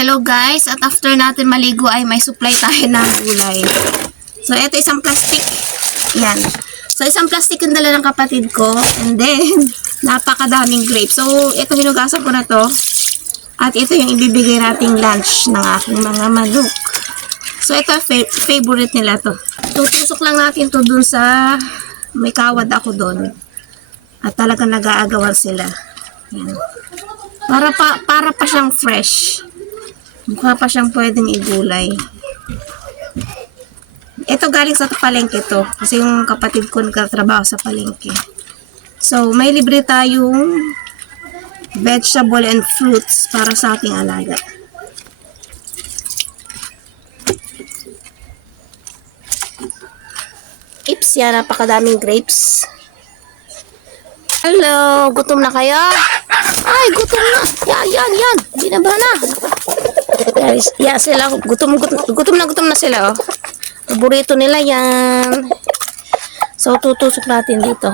Hello guys, at after natin maligo ay may supply tayo ng gulay. So ito isang plastic. Yan. So isang plastic yung dala ng kapatid ko. And then, napakadaming grapes. So ito hinugasan ko na to. At ito yung ibibigay nating lunch ng aking mga manok. So ito favorite nila to. Tutusok lang natin to dun sa may kawad ako dun. At talagang nag-aagawan sila. Yan. Para pa siyang fresh. Mukha pa siyang pwedeng igulay. Ito galing sa palengke to. Kasi yung kapatid ko nagtatrabaho sa palengke. So, may libre tayong vegetable and fruits para sa ating alaga. Ips yan, napakadaming grapes. Hello, gutom na kayo? Ay, gutom na. Yan. Binaba na. Yan sila. Gutom na sila, oh. Paborito nila yan. So, tutusok natin dito.